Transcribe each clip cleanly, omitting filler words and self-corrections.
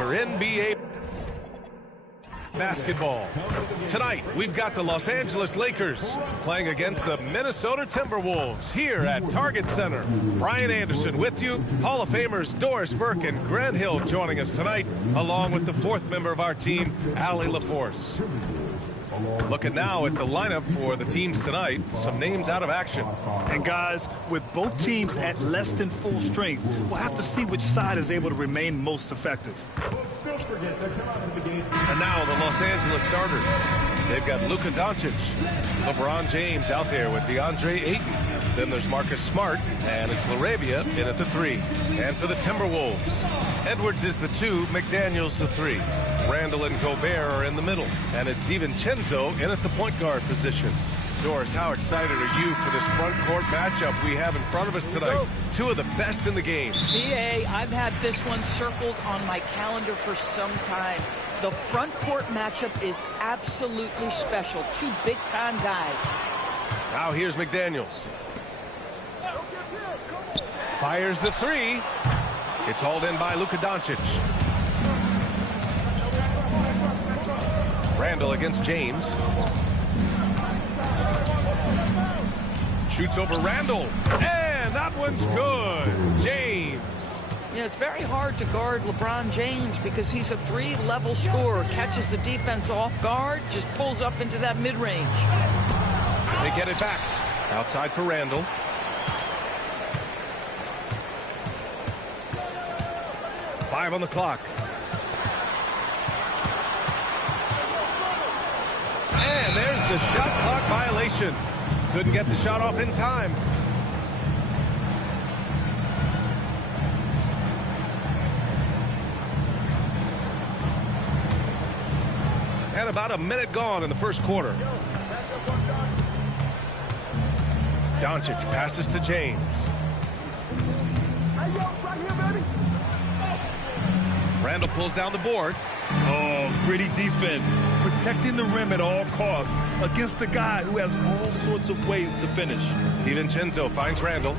for NBA basketball. Tonight, we've got the Los Angeles Lakers playing against the Minnesota Timberwolves here at Target Center. Brian Anderson with you. Hall of Famers Doris Burke and Grant Hill joining us tonight, along with the fourth member of our team, Allie LaForce. Looking now at the lineup for the teams tonight, some names out of action. And guys, with both teams at less than full strength, we'll have to see which side is able to remain most effective. And now the Los Angeles starters. They've got Luka Doncic, LeBron James out there with DeAndre Ayton. Then there's Marcus Smart, and it's LaRavia in at the 3. And for the Timberwolves, Edwards is the 2, McDaniels the 3. Randall and Gobert are in the middle, and it's DiVincenzo in at the point guard position. Doris, how excited are you for this front court matchup we have in front of us tonight? Two of the best in the game. BA, I've had this one circled on my calendar for some time. The front court matchup is absolutely special. Two big-time guys. Now here's McDaniels. Fires the 3. It's hauled in by Luka Doncic. Randall against James. Shoots over Randall. And that one's good. James. Yeah, it's very hard to guard LeBron James because he's a 3-level scorer. Catches the defense off guard, just pulls up into that mid-range. They get it back. Outside for Randall. Five on the clock. And there's the shot clock violation. Couldn't get the shot off in time. And about a minute gone in the first quarter. Doncic passes to James. Randall pulls down the board. Oh, gritty defense. Protecting the rim at all costs against a guy who has all sorts of ways to finish. DiVincenzo finds Randall.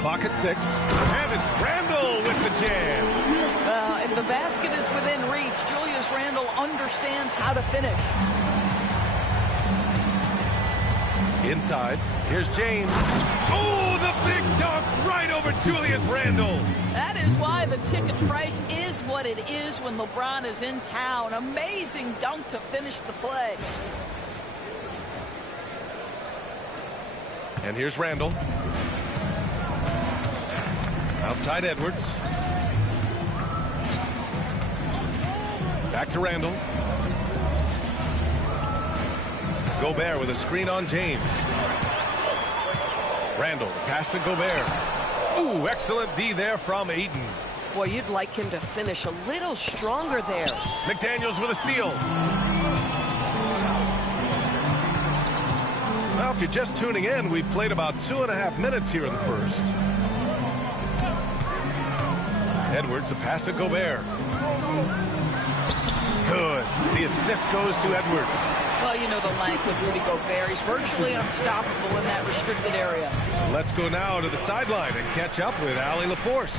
Clock at 6. And it's Randall with the jam. If the basket is within reach, Julius Randle understands how to finish. Inside, here's James. Oh, the big dunk right over Julius Randle. That is why the ticket price is what it is when LeBron is in town. Amazing dunk to finish the play. And here's Randall. Outside Edwards. Back to Randall. Gobert with a screen on James. Randall, the pass to Gobert. Ooh, excellent D there from Ayton. Boy, you'd like him to finish a little stronger there. McDaniels with a steal. Well, if you're just tuning in, we've played about 2.5 minutes here in the first. Edwards, the pass to Gobert. Good. The assist goes to Edwards. Well, you know the length of Rudy Gobert. He's virtually unstoppable in that restricted area. Let's go now to the sideline and catch up with Allie LaForce.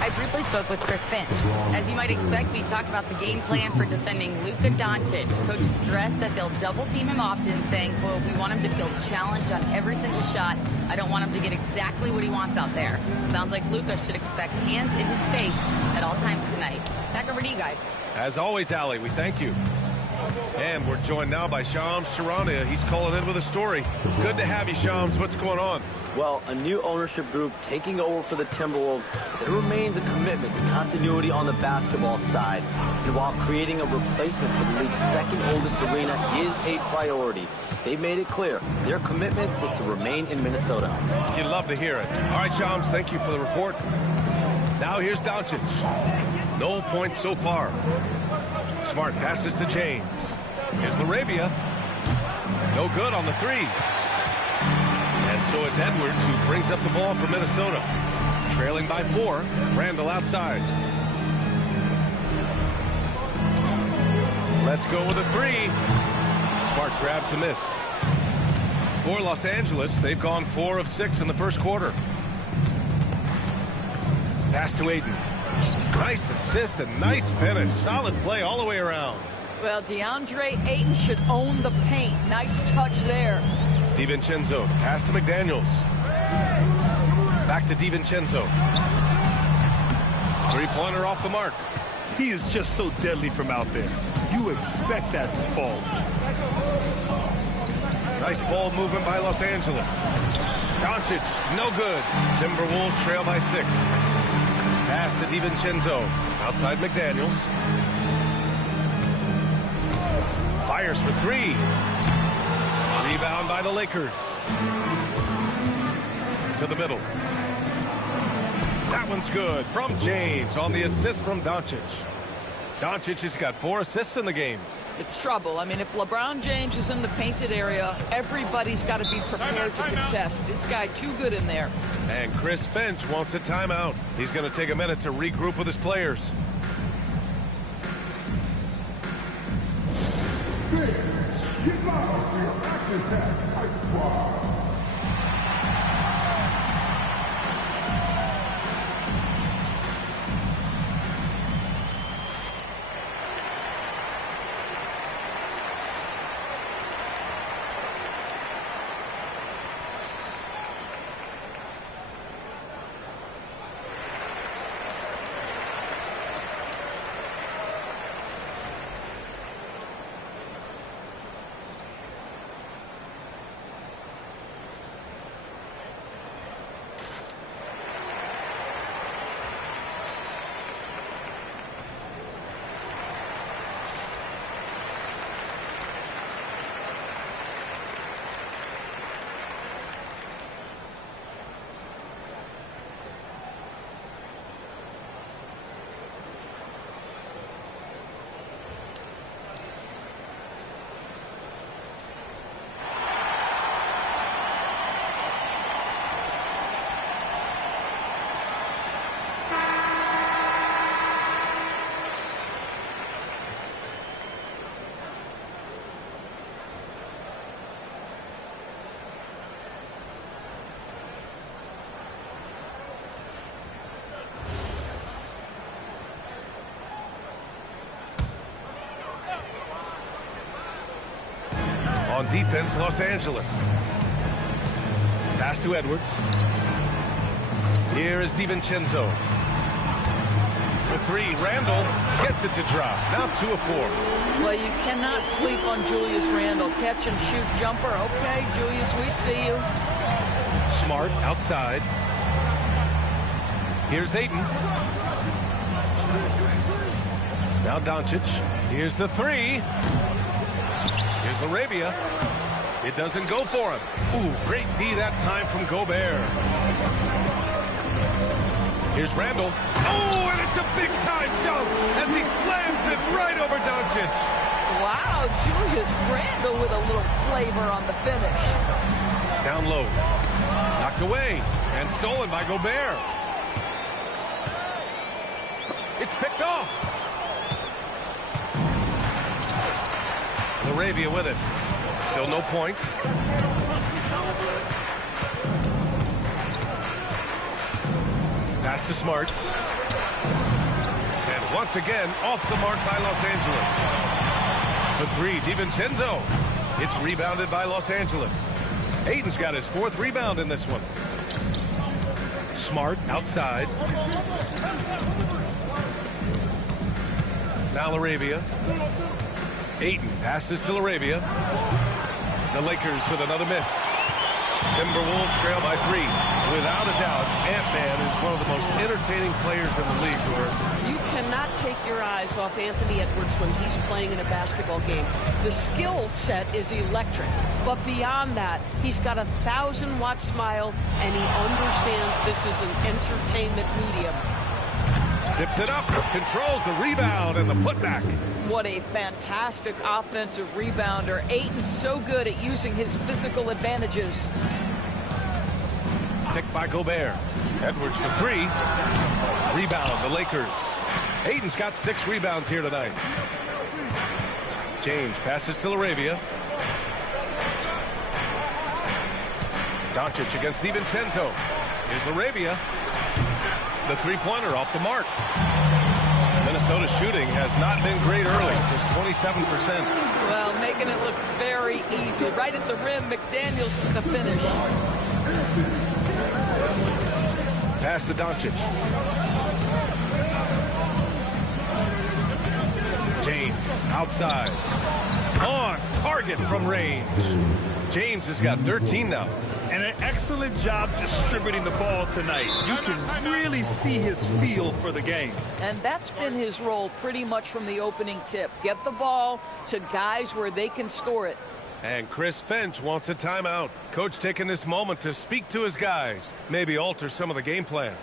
I briefly spoke with Chris Finch. As you might expect, we talked about the game plan for defending Luka Doncic. Coach stressed that they'll double-team him often, saying, quote, we want him to feel challenged on every single shot. I don't want him to get exactly what he wants out there. Sounds like Luka should expect hands in his face at all times tonight. Back over to you guys. As always, Allie, we thank you. And we're joined now by Shams Charania. He's calling in with a story. Good to have you, Shams. What's going on? Well, a new ownership group taking over for the Timberwolves. There remains a commitment to continuity on the basketball side. And while creating a replacement for the league's second oldest arena is a priority, they made it clear their commitment is to remain in Minnesota. You'd love to hear it. All right, Shams, thank you for the report. Now here's Doncic. No points so far. Smart passes to James. Here's LaRavia. No good on the 3. And so it's Edwards who brings up the ball for Minnesota. Trailing by 4. Randall outside. Let's go with a 3. Smart grabs the miss. For Los Angeles, they've gone 4 of 6 in the first quarter. Pass to Ayton. Nice assist and nice finish. Solid play all the way around. Well, DeAndre Ayton should own the paint. Nice touch there. DiVincenzo, pass to McDaniels. Back to DiVincenzo. Three-pointer off the mark. He is just so deadly from out there. You expect that to fall. Nice ball movement by Los Angeles. Doncic, no good. Timberwolves trail by 6. Pass to DiVincenzo. Outside McDaniels. Fires for 3. Rebound by the Lakers. To the middle. That one's good from James on the assist from Doncic. Doncic has got 4 assists in the game. It's trouble. I mean, if LeBron James is in the painted area, everybody's got to be prepared to contest. This guy too good in there. And Chris Finch wants a timeout. He's going to take a minute to regroup with his players. On defense, Los Angeles. Pass to Edwards. Here is DiVincenzo. For 3, Randall gets it to drop. Now 2 of 4. Well, you cannot sleep on Julius Randle. Catch and shoot jumper. Okay, Julius, we see you. Smart outside. Here's Ayton. Now Doncic. Here's the 3. Here's LaRavia. It doesn't go for him. Ooh, great D that time from Gobert. Here's Randall. Oh, and it's a big-time dunk as he slams it right over Doncic. Wow, Julius Randle with a little flavor on the finish. Down low. Knocked away and stolen by Gobert. It's picked off. LaRavia with it. Still no points. Pass to Smart. And once again, off the mark by Los Angeles. For 3, DiVincenzo. It's rebounded by Los Angeles. Ayton's got his 4th rebound in this one. Smart outside. Now LaRavia. Ayton passes to LaRavia. The Lakers with another miss. Timberwolves trail by 3. Without a doubt, Ant-Man is one of the most entertaining players in the league, Doris. You cannot take your eyes off Anthony Edwards when he's playing in a basketball game. The skill set is electric, but beyond that, he's got a 1,000-watt smile, and he understands this is an entertainment medium. Tips it up, controls the rebound and the putback. What a fantastic offensive rebounder. Ayton's so good at using his physical advantages. Picked by Gobert. Edwards for 3. Rebound, the Lakers. Ayton's got 6 rebounds here tonight. James passes to LaRavia. Doncic against DiVincenzo. Here's LaRavia. The three-pointer off the mark. Minnesota's shooting has not been great early, just 27%. Well, making it look very easy. Right at the rim, McDaniels with the finish. Pass to Doncic. James outside. On target from range. James has got 13 now. And an excellent job distributing the ball tonight. You can really see his feel for the game. And that's been his role pretty much from the opening tip. Get the ball to guys where they can score it. And Chris Finch wants a timeout. Coach taking this moment to speak to his guys. Maybe alter some of the game plan.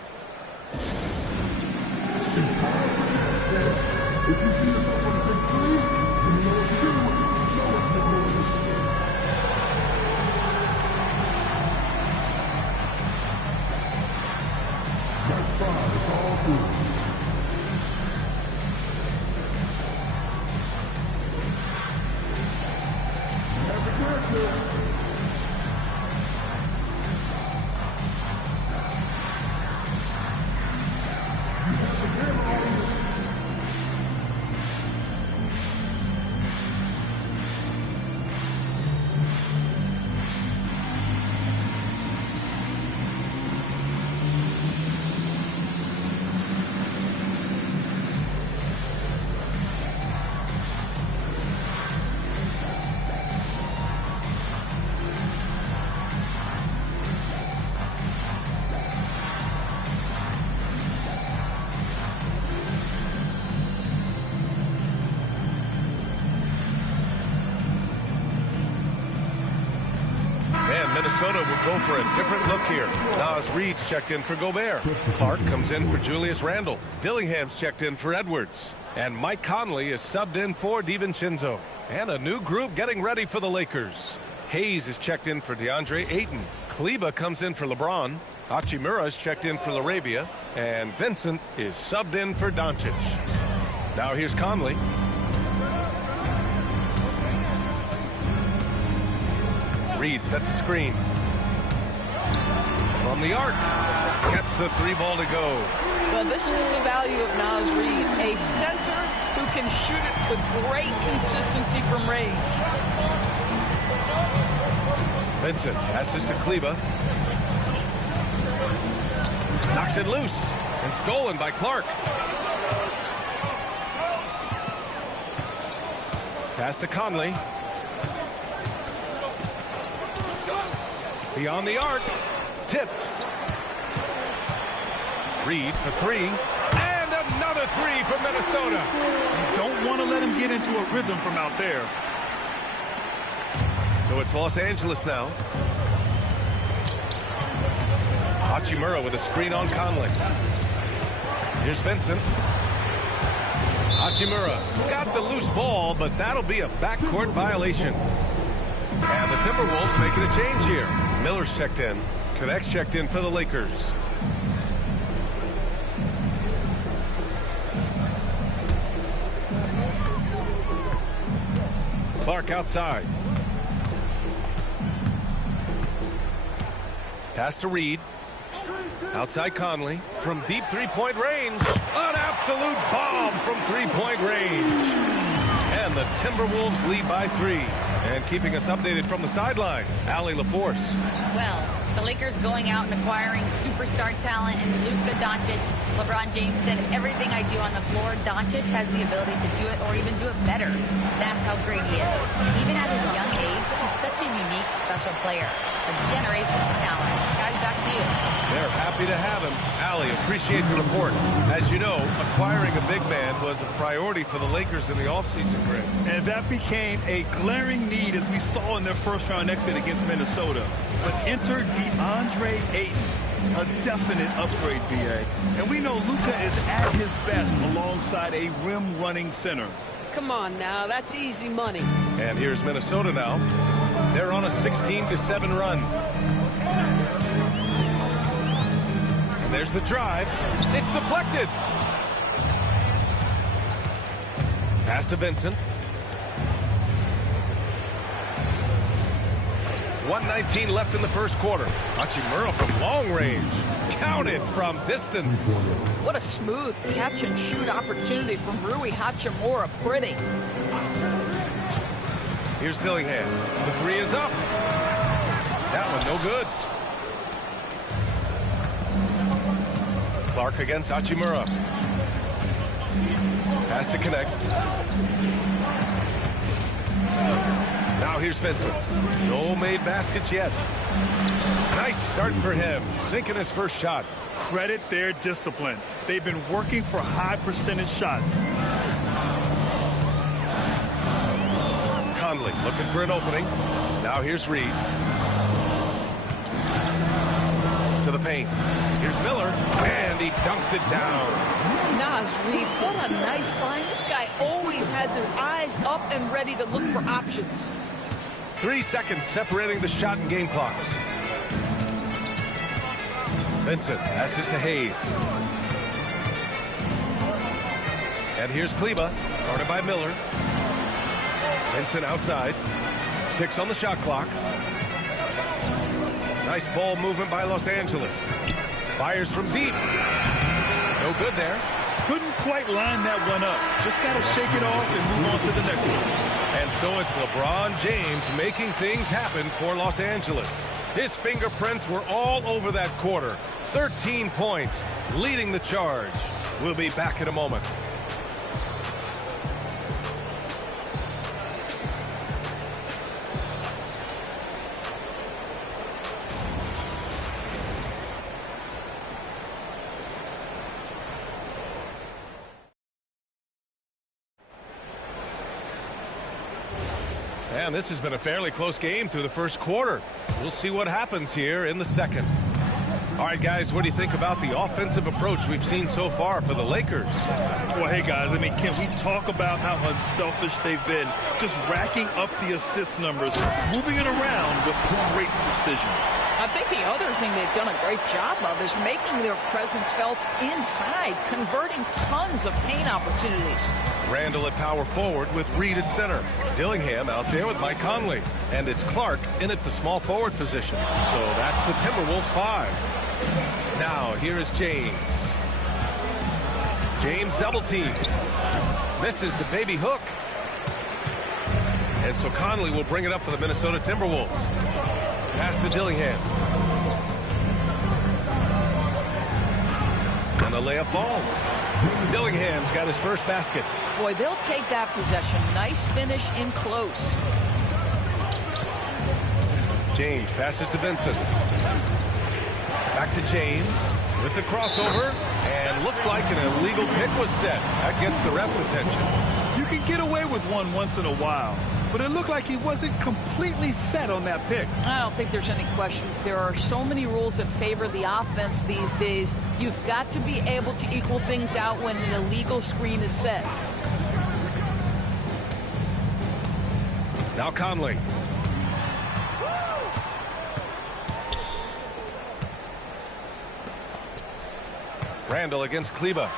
Minnesota will go for a different look here. Nas Reed's checked in for Gobert. Clark comes in for Julius Randle. Dillingham's checked in for Edwards. And Mike Conley is subbed in for DiVincenzo. And a new group getting ready for the Lakers. Hayes is checked in for DeAndre Ayton. Kleba comes in for LeBron. Hachimura is checked in for LaRavia. And Vincent is subbed in for Doncic. Now here's Conley. Reed sets a screen. From the arc. Gets the three ball to go. Well, this is the value of Nas Reed. A center who can shoot it with great consistency from range. Vincent passes to Kleba. Knocks it loose. And stolen by Clark. Pass to Conley. Beyond the arc. Tipped. Reed for three. And another three from Minnesota. You don't want to let him get into a rhythm from out there. So it's Los Angeles now. Hachimura with a screen on Conley. Here's Vincent. Hachimura got the loose ball, but that'll be a backcourt violation. And the Timberwolves making a change here. Miller's checked in. Connect's checked in for the Lakers. Clark outside. Pass to Reed. Outside Conley. From deep three-point range. An absolute bomb from three-point range. And the Timberwolves lead by 3. And keeping us updated from the sideline, Allie LaForce. Well, the Lakers going out and acquiring superstar talent and Luka Doncic. LeBron James said, everything I do on the floor, Doncic has the ability to do it or even do it better. That's how great he is. Even at his young age, he's such a unique, special player. A generational talent. Guys, back to you. They're happy to have him. Allie, appreciate the report. As you know, acquiring a big man was a priority for the Lakers in the offseason, Greg. And that became a glaring need as we saw in their first-round exit against Minnesota. But enter DeAndre Ayton, a definite upgrade, BA. And we know Luka is at his best alongside a rim-running center. Come on now, that's easy money. And here's Minnesota now. They're on a 16-7 run. And there's the drive. It's deflected. Pass to Vincent. 1:19 left in the first quarter. Hachimura from long range. counted from distance. What a smooth catch-and-shoot opportunity from Rui Hachimura. Pretty. Here's Dillingham. The three is up. That one no good. Clark against Hachimura. Has to connect. Now here's Vincent. No made baskets yet. Nice start for him. Sinking his first shot. Credit their discipline. They've been working for high percentage shots. Conley looking for an opening. Now here's Reed. To the paint. Here's Miller. And he dunks it down. Naz Reed, what a nice find. This guy always has his eyes up and ready to look for options. 3 seconds separating the shot and game clocks. Vincent passes to Hayes. And here's Kleba, guarded by Miller. Vincent outside. 6 on the shot clock. Nice ball movement by Los Angeles. Fires from deep. No good there. Couldn't quite line that one up. Just got to shake it off and move on to the next one. And so it's LeBron James making things happen for Los Angeles. His fingerprints were all over that quarter. 13 points, leading the charge. We'll be back in a moment. And this has been a fairly close game through the first quarter. We'll see what happens here in the second. All right, guys, what do you think about the offensive approach we've seen so far for the Lakers? Well, hey, guys, I mean, can we talk about how unselfish they've been? Just racking up the assist numbers, moving it around with great precision. I think the other thing they've done a great job of is making their presence felt inside, converting tons of paint opportunities. Randall at power forward with Reed at center. Dillingham out there with Mike Conley. And it's Clark in at the small forward position. So that's the Timberwolves 5. Now here is James. James double team. Misses the baby hook. And so Conley will bring it up for the Minnesota Timberwolves. Pass to Dillingham. And the layup falls. Dillingham's got his first basket. Boy, they'll take that possession. Nice finish in close. James passes to Vincent. Back to James with the crossover. And looks like an illegal pick was set. That gets the ref's attention. You can get away with one once in a while, but it looked like he wasn't completely set on that pick. I don't think there's any question. There are so many rules that favor the offense these days. You've got to be able to equal things out when an illegal screen is set. Now Conley. Randall against Kleba.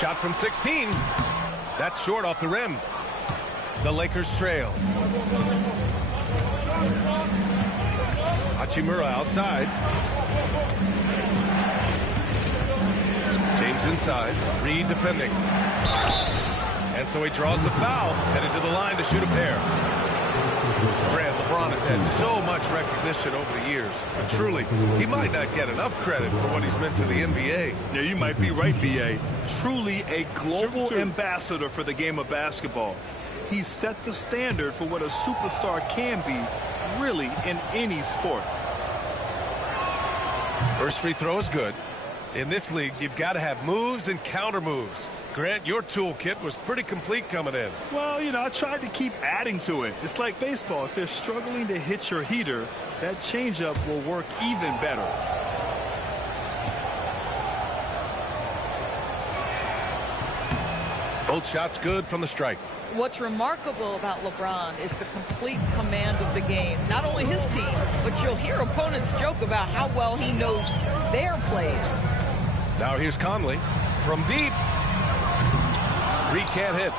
Shot from 16. That's short off the rim. The Lakers trail. Hachimura outside. James inside. Reed defending. And so he draws the foul, headed to the line to shoot a pair. Grant, LeBron has had so much recognition over the years, but truly, he might not get enough credit for what he's meant to the NBA. Yeah, you might be right, B.A. Truly a global ambassador for the game of basketball. He set the standard for what a superstar can be, really, in any sport. First free throw is good. In this league, you've got to have moves and counter moves. Grant, your toolkit was pretty complete coming in. Well, you know, I tried to keep adding to it. It's like baseball. If they're struggling to hit your heater, that changeup will work even better. Both shots good from the strike. What's remarkable about LeBron is the complete command of the game. Not only his team, but you'll hear opponents joke about how well he knows their plays. Now here's Conley from deep. Reed can't hit.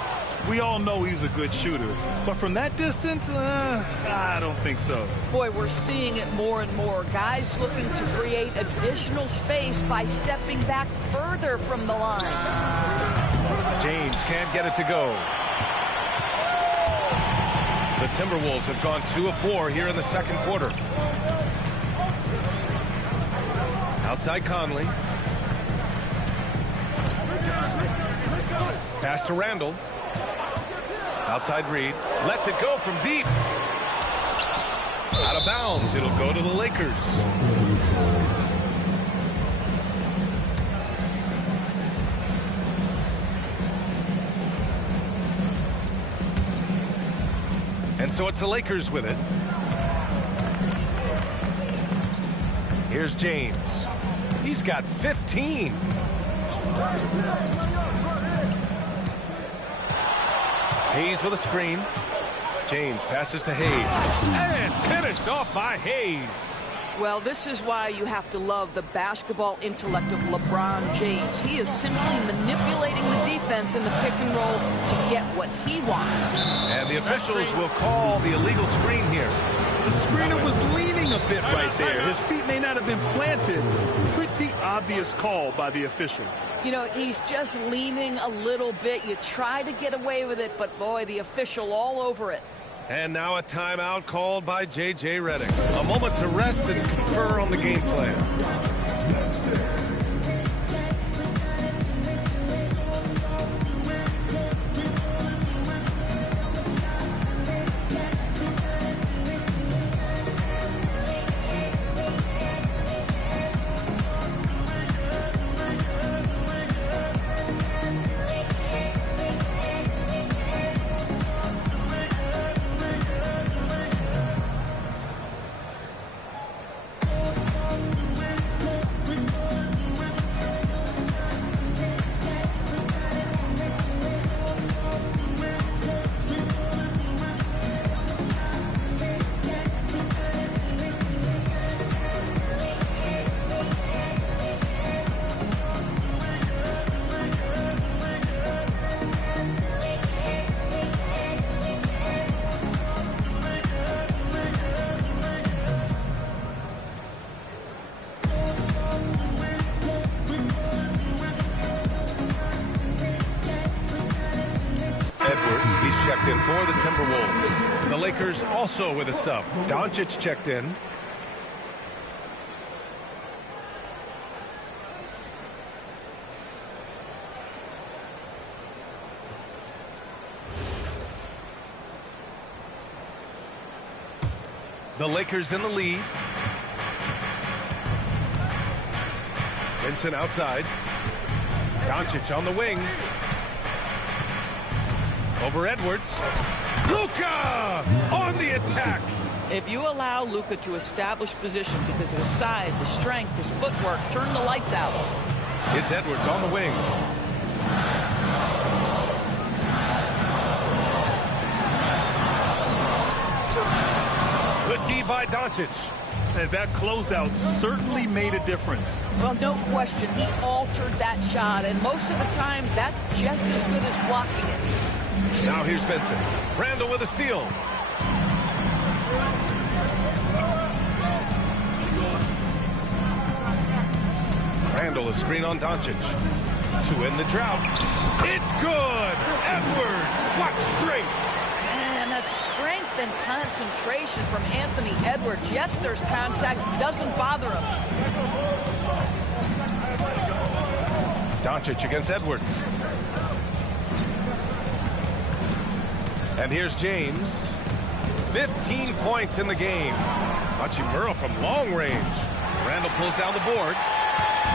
We all know he's a good shooter, but from that distance, I don't think so. Boy, we're seeing it more and more. Guys looking to create additional space by stepping back further from the line. James can't get it to go. The Timberwolves have gone 2 of 4 here in the second quarter. Outside Conley. Pass to Randall. Outside Reed. Lets it go from deep. Out of bounds. It'll go to the Lakers. And so it's the Lakers with it. Here's James. He's got 15. Hayes with a screen. James passes to Hayes. And finished off by Hayes. Well, this is why you have to love the basketball intellect of LeBron James. He is simply manipulating the defense in the pick and roll to get what he wants. And the officials will call the illegal screen here. The screener was leaning a bit right there. His feet may not have been planted. Pretty obvious call by the officials. You know, he's just leaning a little bit. You try to get away with it, but boy, the official all over it. And now a timeout called by J.J. Redick. A moment to rest and confer on the game plan. Checked in for the Timberwolves. The Lakers also with a sub. Doncic checked in. The Lakers in the lead. Vincent outside. Doncic on the wing. Over Edwards. Luka on the attack. If you allow Luka to establish position because of his size, his strength, his footwork, turn the lights out. It's Edwards on the wing. Good D by Doncic. And that closeout certainly made a difference. Well, no question. He altered that shot, and most of the time, that's just as good as blocking it. Now here's Vincent. Randall with a steal. Randall a screen on Doncic. To end the drought. It's good. Edwards. What strength. And that strength and concentration from Anthony Edwards. Yes, there's contact. Doesn't bother him. Doncic against Edwards. And here's James. 15 points in the game. Hachimura from long range. Randall pulls down the board.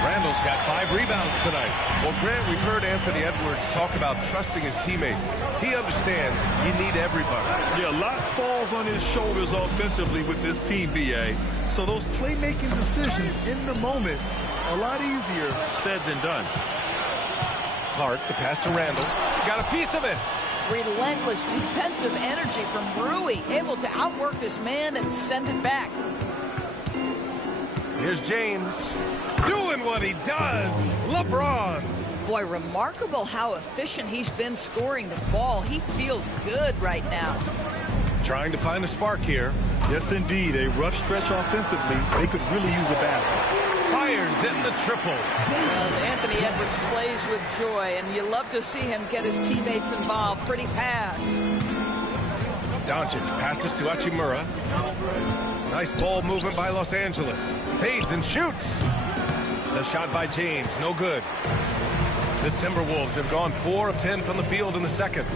Randall's got 5 rebounds tonight. Well, Grant, we've heard Anthony Edwards talk about trusting his teammates. He understands you need everybody. Yeah, a lot falls on his shoulders offensively with this team, B.A. So those playmaking decisions in the moment, a lot easier said than done. Clark, the pass to Randall. Got a piece of it. Relentless defensive energy from Rui, able to outwork his man and send it back. Here's James doing what he does. LeBron. Boy, remarkable how efficient he's been scoring the ball. He feels good right now. Trying to find a spark here. Yes, indeed. A rough stretch offensively. They could really use a basket. in the triple. Well, Anthony Edwards plays with joy, and you love to see him get his teammates involved. Pretty pass. Doncic passes to Hachimura. Nice ball movement by Los Angeles. Fades and shoots. The shot by James, no good. The Timberwolves have gone 4 of 10 from the field in the second.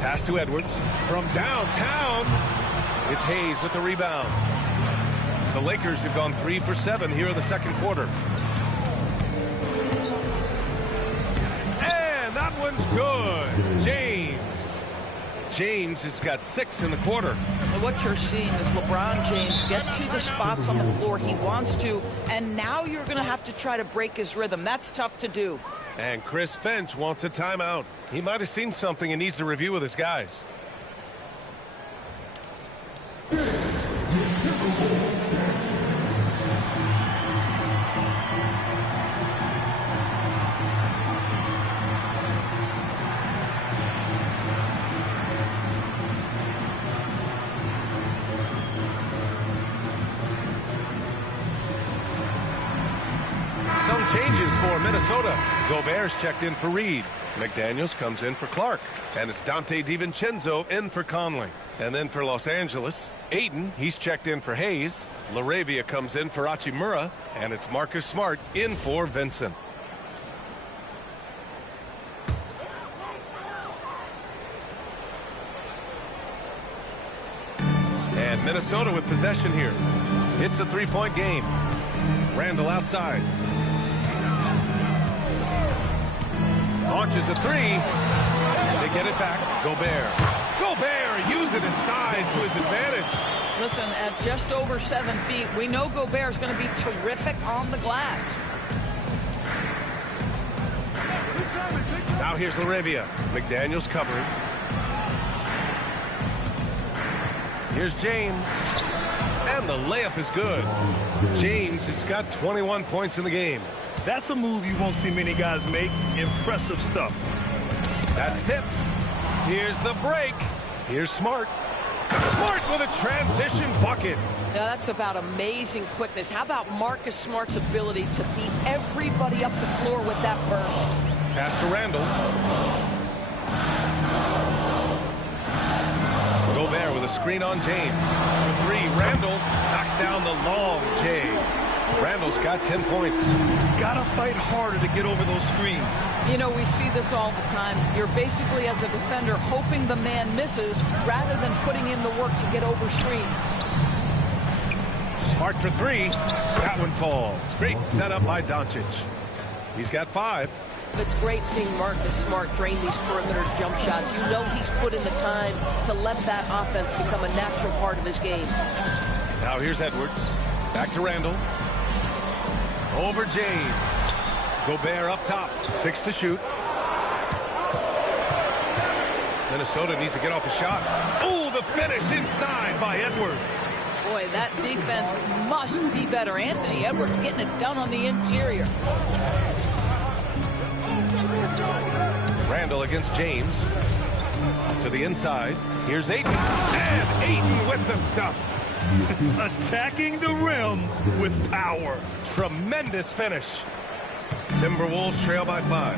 Pass to Edwards. From downtown, it's Hayes with the rebound. The Lakers have gone 3 for 7 here in the second quarter. And that one's good. James has got 6 in the quarter. And what you're seeing is LeBron James get to the spots on the floor he wants to, and now you're going to have to try to break his rhythm. That's tough to do. And Chris Finch wants a timeout. He might have seen something and needs to review with his guys. Changes for Minnesota. Gobert's checked in for Reed. McDaniels comes in for Clark. And it's Dante DiVincenzo in for Conley. And then for Los Angeles, Ayton, he's checked in for Hayes. LaRavia comes in for Hachimura. And it's Marcus Smart in for Vincent. And Minnesota with possession here. It's a three-point game. Randall outside. Launches a three. They get it back. Gobert using his size to his advantage. Listen, at just over 7 feet, we know Gobert's going to be terrific on the glass. Now here's LaRavia. McDaniels covering. Here's James. And the layup is good. James has got 21 points in the game. That's a move you won't see many guys make. Impressive stuff. That's tipped. Here's the break. Here's Smart. Smart with a transition bucket. Now that's about amazing quickness. How about Marcus Smart's ability to beat everybody up the floor with that burst? Pass to Randall. Gobert with a screen on James. For three, Randall knocks down the long J. Randall's got 10 points. Gotta fight harder to get over those screens. You know, we see this all the time. You're basically, as a defender, hoping the man misses rather than putting in the work to get over screens. Smart for three. That one falls. Great setup by Doncic. He's got 5. It's great seeing Marcus Smart drain these perimeter jump shots. You know he's put in the time to let that offense become a natural part of his game. Now here's Edwards. Back to Randall. Over James. Gobert up top. 6 to shoot. Minnesota needs to get off a shot. Oh, the finish inside by Edwards. Boy, that defense must be better. Anthony Edwards getting it done on the interior. Randall against James. To the inside. Here's Ayton. And Ayton with the stuff. Attacking the rim with power. Tremendous finish. Timberwolves trail by 5.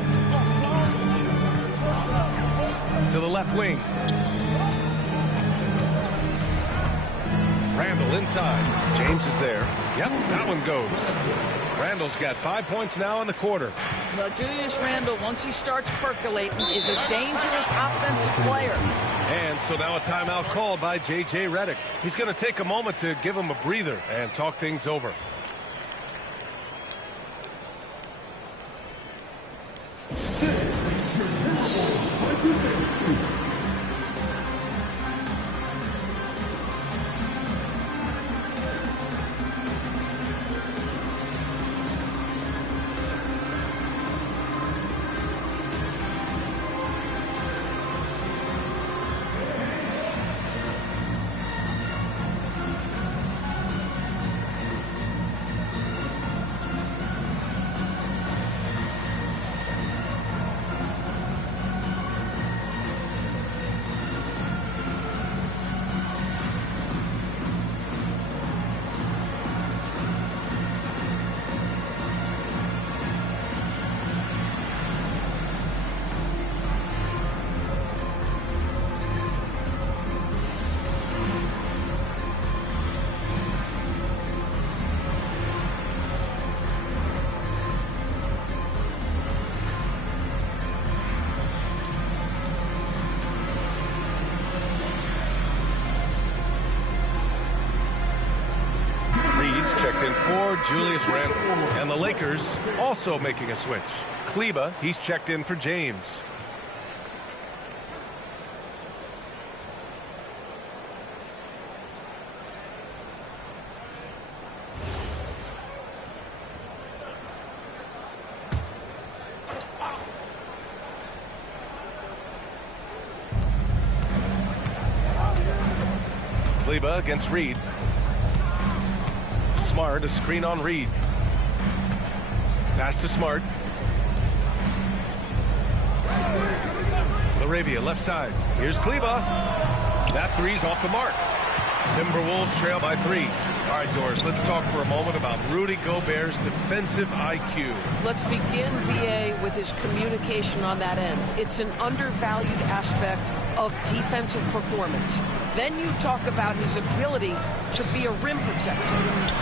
To the left wing. Randall inside. James is there. Yep, that one goes. Randall's got 5 points now in the quarter. Well, Julius Randle, once he starts percolating, is a dangerous offensive player. And so now a timeout called by J.J. Redick. He's going to take a moment to give him a breather and talk things over. for Julius Randle. And the Lakers also making a switch. Kleba, he's checked in for James. Kleba against Reed. Smart, a screen on Reed. Pass to Smart. LaRavia left side. Here's Kleba. That three's off the mark. Timberwolves trail by 3. All right, Doris, let's talk for a moment about Rudy Gobert's defensive IQ. Let's begin, BA, with his communication on that end. It's an undervalued aspect of defensive performance. Then you talk about his ability to be a rim protector,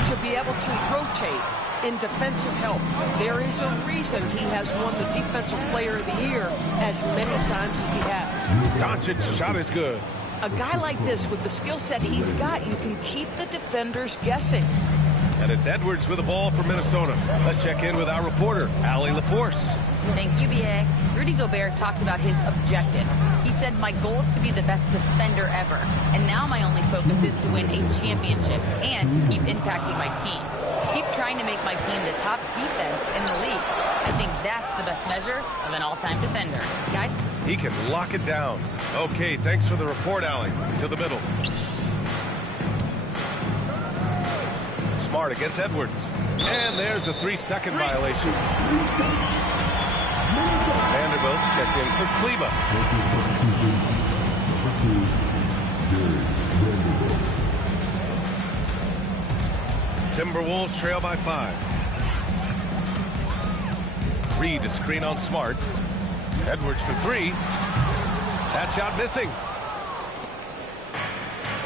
to be able to rotate in defensive help. There is a reason he has won the Defensive Player of the Year as many times as he has. Doncic's shot is good. A guy like this, with the skill set he's got, you can keep the defenders guessing. And it's Edwards with the ball for Minnesota. Let's check in with our reporter, Allie LaForce. Thank you, BA. Rudy Gobert talked about his objectives. He said, my goal is to be the best defender ever. And now my only focus is to win a championship and to keep impacting my team. Keep trying to make my team the top defense in the league. I think that's the best measure of an all-time defender. Guys? He can lock it down. Okay, thanks for the report, Allie. To the middle. Smart against Edwards. And there's a 3-second violation. Vanderbilt's checked in for Kleba. Timberwolves trail by 5. Reed to screen on Smart. Edwards for 3. That shot missing.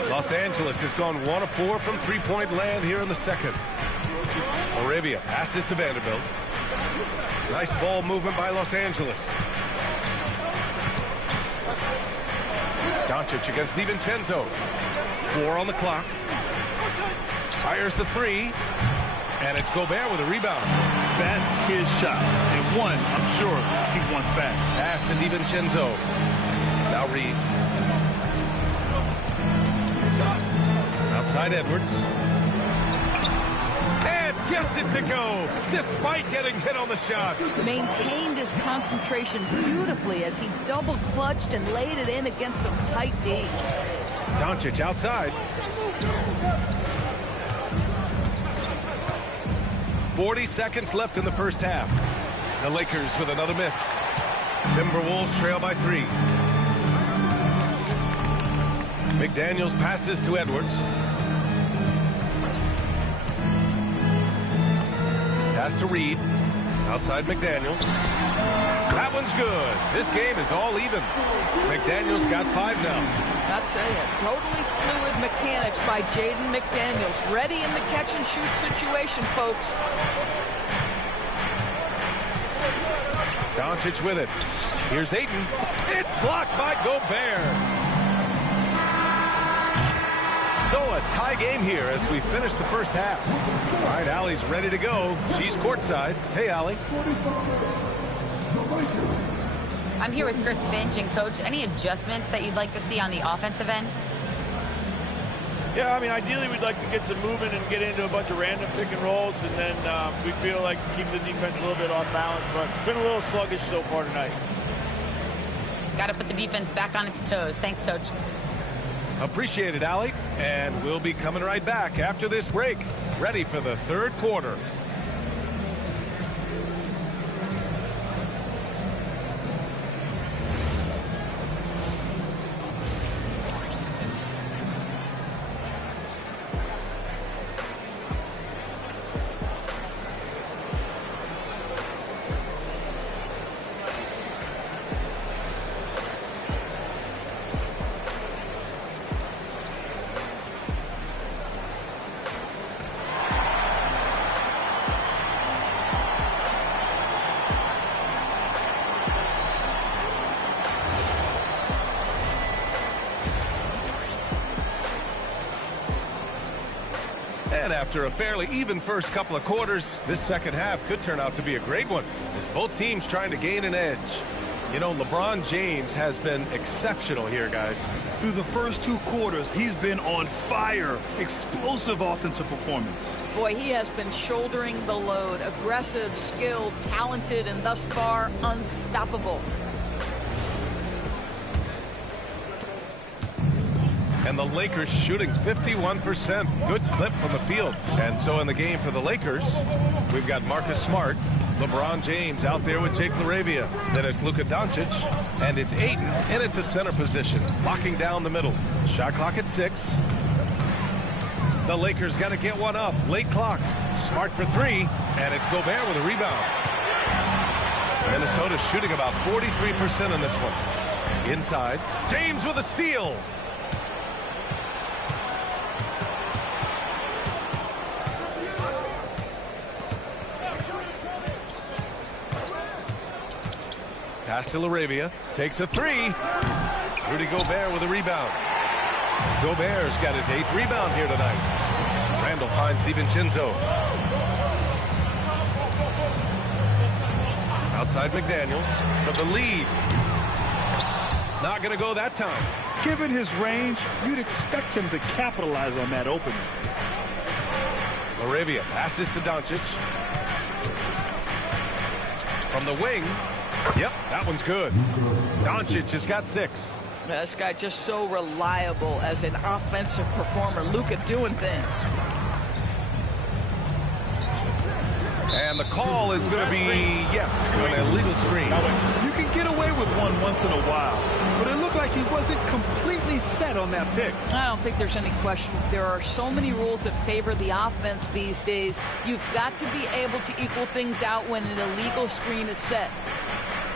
Los Angeles has gone 1 of 4 from three-point land here in the second. Arabia passes to Vanderbilt. Nice ball movement by Los Angeles. Doncic against DiVincenzo. 4 on the clock. Fires the 3. And it's Gobert with a rebound. That's his shot. And one, I'm sure, he wants back. Pass to DiVincenzo. Now Reed. Outside Edwards. And gets it to go, despite getting hit on the shot. Maintained his concentration beautifully as he double clutched and laid it in against some tight D. Doncic outside. 40 seconds left in the first half. The Lakers with another miss. Timberwolves trail by 3. McDaniels passes to Edwards. Pass to Reed. Outside McDaniels. That one's good. This game is all even. McDaniels got 5 now. I'll tell you, totally fluid mechanics by Jaden McDaniels. Ready in the catch-and-shoot situation, folks. Doncic with it. Here's Ayton. It's blocked by Gobert. So a tie game here as we finish the first half. All right, Allie's ready to go. She's courtside. Hey, Allie. I'm here with Chris Finch. And, Coach, any adjustments that you'd like to see on the offensive end? Yeah, I mean, ideally we'd like to get some movement and get into a bunch of random pick and rolls, and then we feel like keep the defense a little bit off balance, but been a little sluggish so far tonight. Got to put the defense back on its toes. Thanks, Coach. Appreciate it, Allie. And we'll be coming right back after this break. Ready for the third quarter. And after a fairly even first couple of quarters, this second half could turn out to be a great one as both teams trying to gain an edge. You know, LeBron James has been exceptional here, guys. Through the first 2 quarters, he's been on fire. Explosive offensive performance. Boy, he has been shouldering the load. Aggressive, skilled, talented, and thus far unstoppable. And the Lakers shooting 51%. Good clip from the field. And so in the game for the Lakers, we've got Marcus Smart, LeBron James out there with Jake LaRavia. Then it's Luka Doncic, and it's Ayton in at the center position, locking down the middle. Shot clock at 6. The Lakers got to get one up. Late clock. Smart for 3, and it's Gobert with a rebound. Minnesota shooting about 43% in this one. Inside, James with a steal. Pass to LaRavia. Takes a 3. Rudy Gobert with a rebound. Gobert's got his 8th rebound here tonight. Randall finds DiVincenzo. Outside McDaniels for the lead. Not going to go that time. Given his range, you'd expect him to capitalize on that opening. LaRavia passes to Doncic. From the wing. Yep, that one's good. Doncic has got 6. This guy just so reliable as an offensive performer. Luka doing things. And the call is going to be, yes, an illegal screen. You can get away with one once in a while, but it looked like he wasn't completely set on that pick. I don't think there's any question. There are so many rules that favor the offense these days. You've got to be able to equal things out when an illegal screen is set.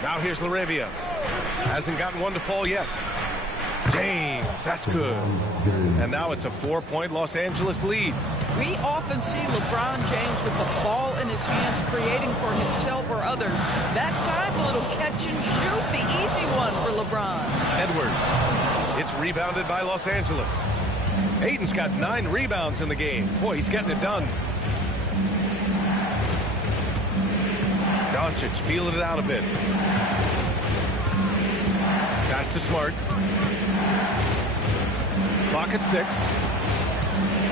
Now here's LaRavia. Hasn't gotten one to fall yet. James, that's good. And now it's a 4-point Los Angeles lead. We often see LeBron James with the ball in his hands creating for himself or others. That time, a little catch and shoot, the easy one for LeBron. Edwards. It's rebounded by Los Angeles. Ayton's got 9 rebounds in the game. Boy, he's getting it done. Doncic feeling it out a bit. Pass to Smart. Clock at 6.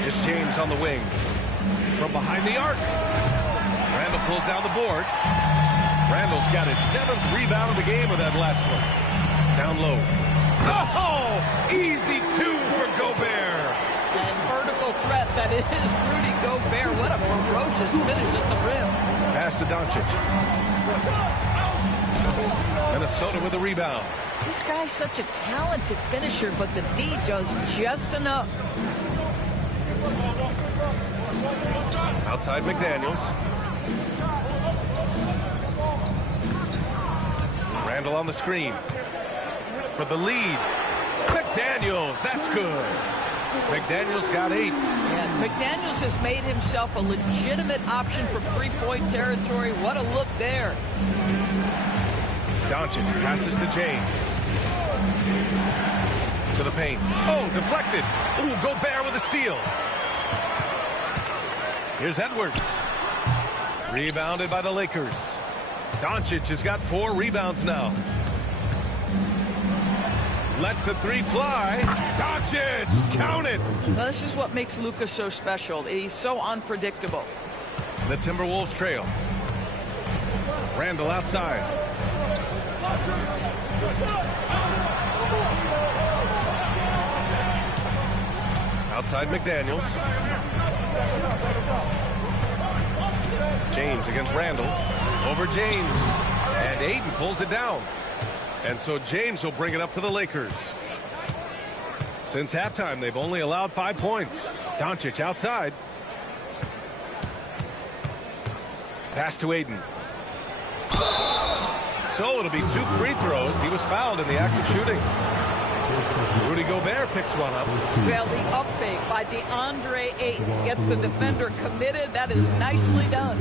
It's James on the wing. From behind the arc. Randall pulls down the board. Randall's got his 7th rebound of the game with that last one. Down low. Oh! Easy 2 for Gobert. And vertical threat that is Rudy Gobert. What a ferocious finish at the rim. Pass to Doncic. Minnesota with a rebound. This guy's such a talented finisher, but the D does just enough. Outside McDaniels. Randall on the screen. For the lead. McDaniels, that's good. McDaniels got 8. Yeah, McDaniels has made himself a legitimate option from 3-point territory. What a look there. Doncic passes to James. To the paint. Oh, deflected. Ooh, Gobert with a steal. Here's Edwards. Rebounded by the Lakers. Doncic has got 4 rebounds now. Lets the 3 fly. Doncic, count it. Well, this is what makes Luka so special. He's so unpredictable. The Timberwolves trail. Randall outside. Outside McDaniels. James against Randall. Over James. And Ayton pulls it down. And so James will bring it up for the Lakers. Since halftime, they've only allowed 5 points. Doncic outside. Pass to Ayton. So it'll be 2 free throws. He was fouled in the act of shooting. Rudy Gobert picks one up. Well, the up fake by DeAndre Ayton gets the defender committed. That is nicely done.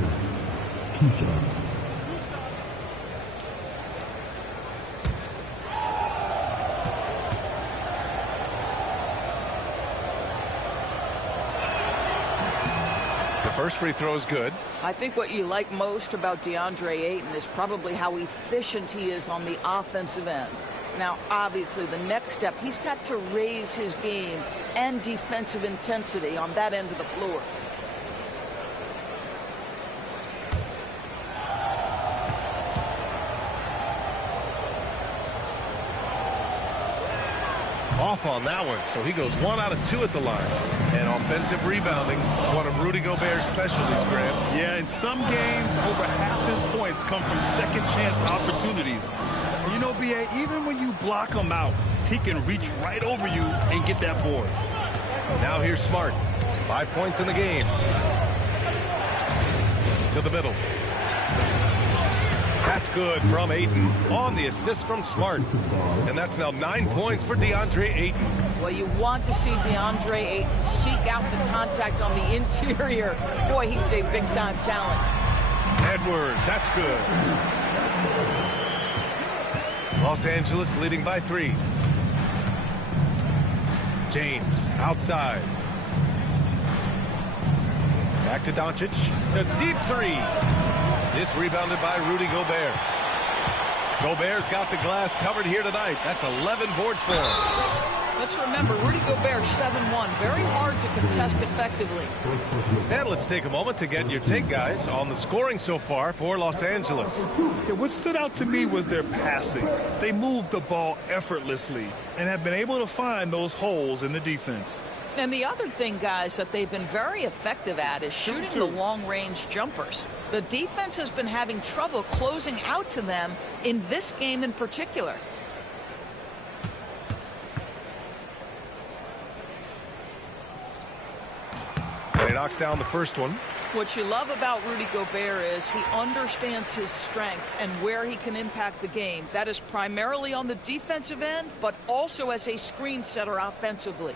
First free throw is good. I think what you like most about DeAndre Ayton is probably how efficient he is on the offensive end. Now, obviously, the next step, he's got to raise his game and defensive intensity on that end of the floor. Off on that one, so he goes 1 out of 2 at the line. And offensive rebounding, one of Rudy Gobert's specialties, Grant. Yeah, in some games, over half his points come from second chance opportunities. And you know, B.A., even when you block him out, he can reach right over you and get that board. Now here's Smart. 5 points in the game. To the middle. That's good from Ayton on the assist from Smart. And that's now 9 points for DeAndre Ayton. Well, you want to see DeAndre Ayton seek out the contact on the interior. Boy, he's a big-time talent. Edwards, that's good. Los Angeles leading by 3. James outside. Back to Doncic. A deep 3. It's rebounded by Rudy Gobert. Gobert's got the glass covered here tonight. That's 11 boards for him. Let's remember, Rudy Gobert 7-1. Very hard to contest effectively. And let's take a moment to get your take, guys, on the scoring so far for Los Angeles. Yeah, what stood out to me was their passing. They moved the ball effortlessly and have been able to find those holes in the defense. And the other thing, guys, that they've been very effective at is shooting the long-range jumpers. The defense has been having trouble closing out to them in this game in particular. And he knocks down the first one. What you love about Rudy Gobert is he understands his strengths and where he can impact the game. That is primarily on the defensive end, but also as a screen setter offensively.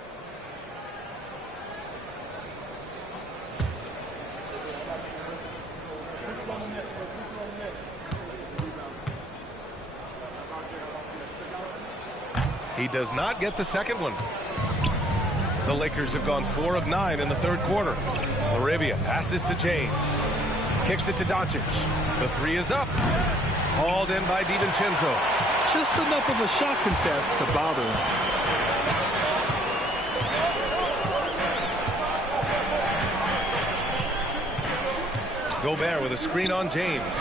He does not get the second one. The Lakers have gone 4 of 9 in the third quarter. Arabia passes to James. Kicks it to Doncic. The 3 is up. Hauled in by DiVincenzo. Just enough of a shot contest to bother him. Gobert with a screen on James.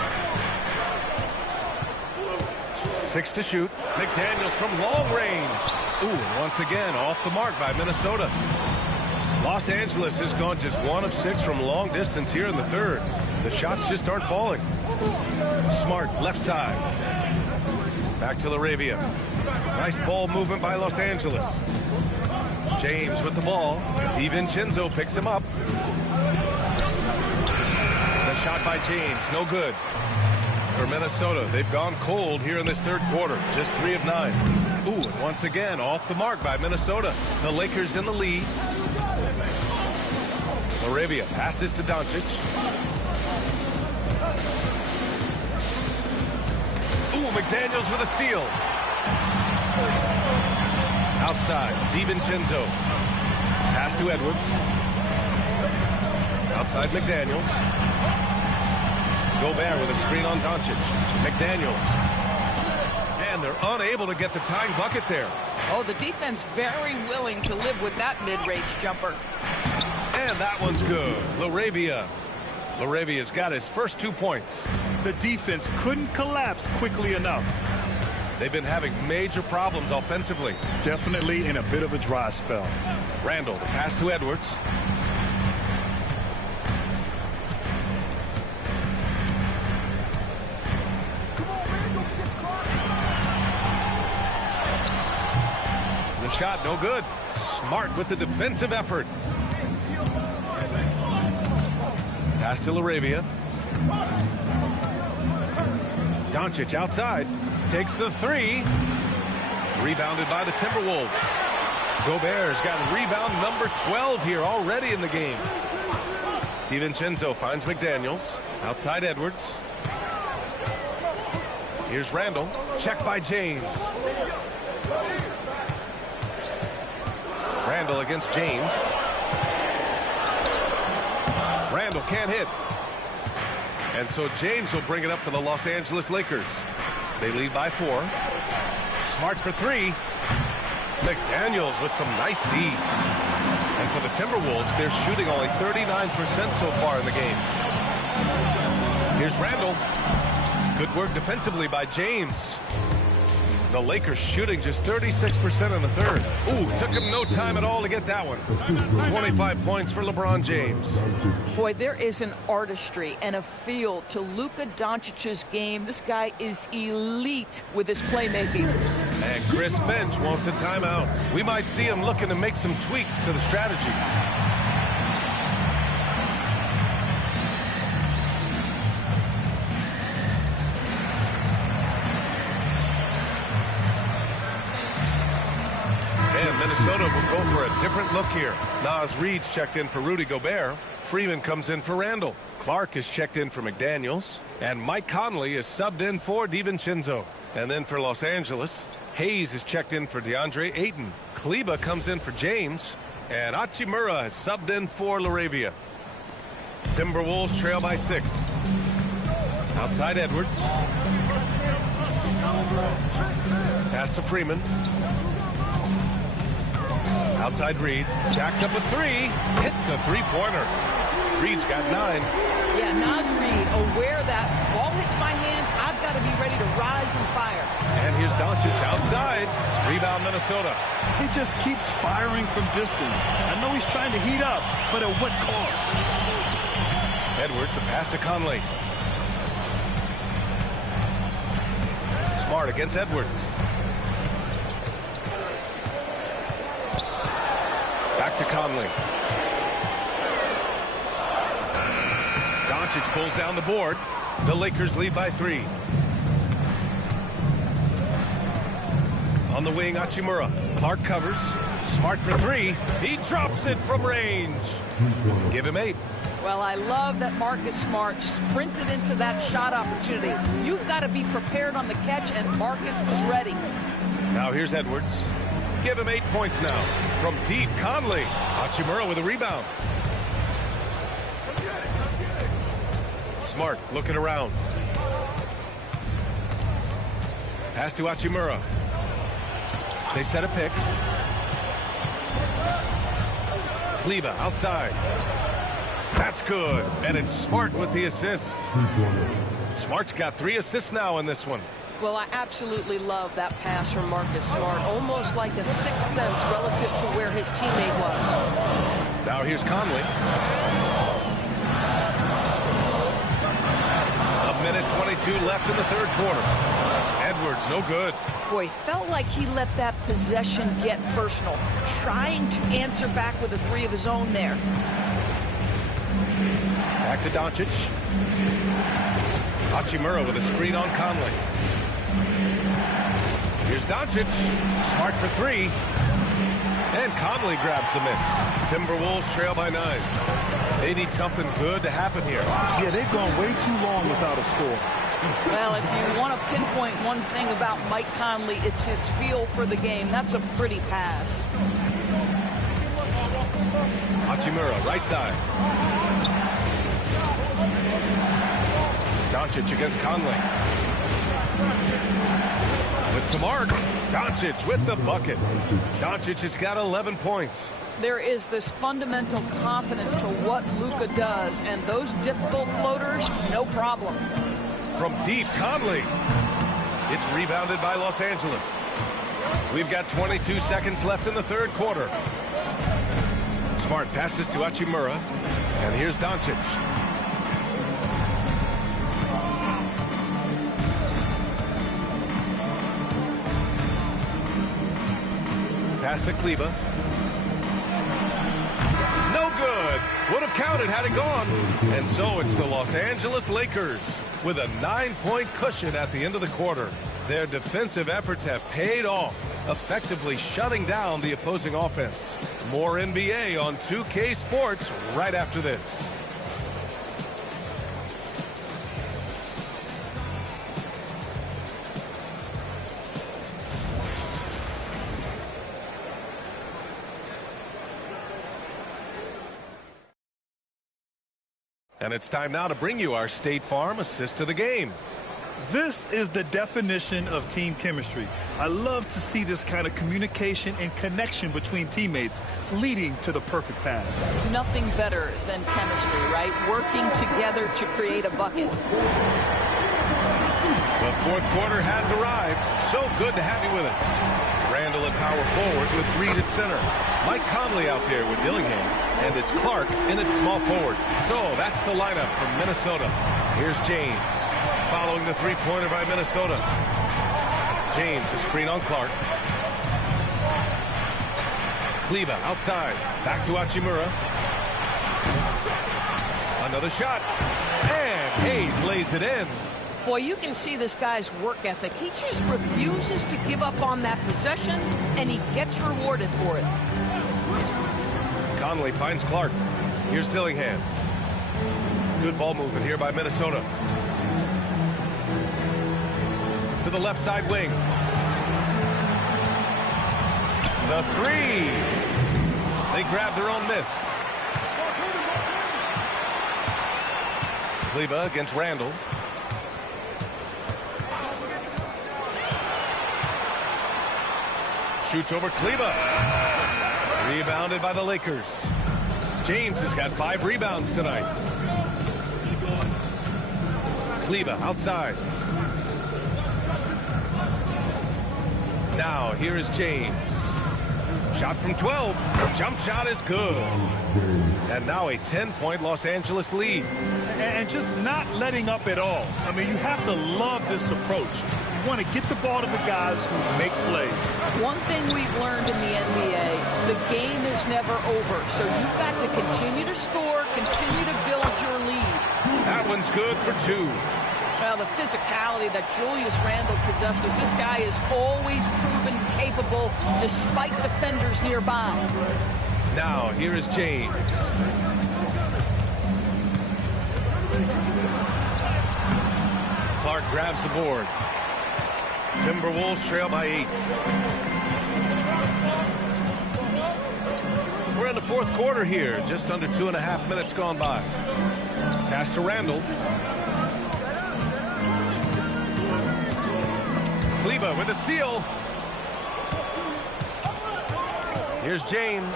6 to shoot. McDaniels from long range. Ooh, and once again off the mark by Minnesota. Los Angeles has gone just 1 of 6 from long distance here in the third. The shots just aren't falling. Smart left side. Back to Laravia. Nice ball movement by Los Angeles. James with the ball. DiVincenzo picks him up. The shot by James, no good. For Minnesota, they've gone cold here in this third quarter. Just 3 of 9. Ooh, and once again, off the mark by Minnesota. The Lakers in the lead. Laravia passes to Doncic. Ooh, McDaniels with a steal. Outside, DiVincenzo. Pass to Edwards. Outside McDaniels. Gobert with a screen on Doncic. McDaniels. And they're unable to get the tying bucket there. Oh, the defense very willing to live with that mid-range jumper. And that one's good. Laravia's got his first 2 points. The defense couldn't collapse quickly enough. They've been having major problems offensively. Definitely in a bit of a dry spell. Randall, the pass to Edwards. The shot, no good. Smart with the defensive effort. Pass to Laravia. Doncic outside. Takes the 3. Rebounded by the Timberwolves. Gobert's got rebound number 12 here already in the game. DiVincenzo finds McDaniels. Outside Edwards. Here's Randall. Check by James. Randall against James. Randall can't hit. And so James will bring it up for the Los Angeles Lakers. They lead by 4. Smart for 3. McDaniels with some nice D. And for the Timberwolves, they're shooting only 39% so far in the game. Here's Randall. Good work defensively by James. The Lakers shooting just 36% in the third. Ooh, took him no time at all to get that one. 25 points for LeBron James. Boy, there is an artistry and a feel to Luka Doncic's game. This guy is elite with his playmaking. And Chris Finch wants a timeout. We might see him looking to make some tweaks to the strategy. Minnesota will go for a different look here. Naz Reid's checked in for Rudy Gobert. Freeman comes in for Randall. Clark is checked in for McDaniels. And Mike Conley is subbed in for DiVincenzo. And then for Los Angeles, Hayes is checked in for DeAndre Ayton. Kleba comes in for James. And Hachimura has subbed in for LaRavia. Timberwolves trail by 6. Outside Edwards. Pass to Freeman. Outside Reid. Jacks up a 3. Hits a 3-pointer. Reid's got 9. Yeah, Naz Reid aware that ball hits my hands, I've got to be ready to rise and fire. And here's Doncic outside. Rebound Minnesota. He just keeps firing from distance. I know he's trying to heat up, but at what cost? Edwards, the pass to Conley. Smart against Edwards. Back to Conley. Doncic pulls down the board. The Lakers lead by 3. On the wing, Hachimura. Clark covers. Smart for 3. He drops it from range. Give him 8. Well, I love that Marcus Smart sprinted into that shot opportunity. You've got to be prepared on the catch, and Marcus was ready. Now here's Edwards. Give him 8 points now. From deep, Conley. Hachimura with a rebound. Smart looking around. Pass to Hachimura. They set a pick. Kleba outside. That's good. And it's Smart with the assist. Smart's got 3 assists now in this one. Well, I absolutely love that pass from Marcus Smart. Almost like a sixth sense relative to where his teammate was. Now here's Conley. A minute 22 left in the third quarter. Edwards, no good. Boy, felt like he let that possession get personal. Trying to answer back with a 3 of his own there. Back to Doncic. Hachimura with a screen on Conley. Here's Doncic. Smart for 3. And Conley grabs the miss. Timberwolves trail by 9. They need something good to happen here. Yeah, they've gone way too long without a score. Well, if you want to pinpoint one thing about Mike Conley, it's his feel for the game. That's a pretty pass. Hachimura, right side. Doncic against Conley. With some arc. Doncic with the bucket. Doncic has got 11 points. There is this fundamental confidence to what Luka does, and those difficult floaters, no problem. From deep, Conley. It's rebounded by Los Angeles. We've got 22 seconds left in the third quarter. Smart passes to Hachimura. And here's Doncic. Pass to Kleba. No good. Would have counted had it gone. And so it's the Los Angeles Lakers with a 9-point cushion at the end of the quarter. Their defensive efforts have paid off, effectively shutting down the opposing offense. More NBA on 2K Sports right after this. And it's time now to bring you our State Farm assist of the game. This is the definition of team chemistry. I love to see this kind of communication and connection between teammates leading to the perfect pass. Nothing better than chemistry, right? Working together to create a bucket. The fourth quarter has arrived. So good to have you with us. Randall at power forward with Reed at center. Mike Conley out there with Dillingham. And it's Clark in at small forward. So that's the lineup from Minnesota. Here's James. Following the three-pointer by Minnesota. James, a screen on Clark. Kleba outside. Back to Hachimura. Another shot. And Hayes lays it in. Boy, you can see this guy's work ethic. He just refuses to give up on that possession, and he gets rewarded for it. Conley finds Clark. Here's Dillingham. Good ball movement here by Minnesota. To the left side wing. The three. They grab their own miss. Kleba against Randall. Shoots over Kleba. Rebounded by the Lakers. James has got 5 rebounds tonight. Kleba outside. Now, here is James. Shot from 12. Jump shot is good. And now a 10-point Los Angeles lead. And just not letting up at all. I mean, you have to love this approach. You want to get the ball to the guys who make plays. One thing we've learned in the NBA, the game is never over. So you've got to continue to score, continue to build your lead. That one's good for 2. Well, the physicality that Julius Randle possesses, this guy is always proven capable despite defenders nearby. Now, here is James. Clark grabs the board. Timberwolves trail by 8. We're in the fourth quarter here. Just under 2.5 minutes gone by. Pass to Randall. Kleba with a steal. Here's James.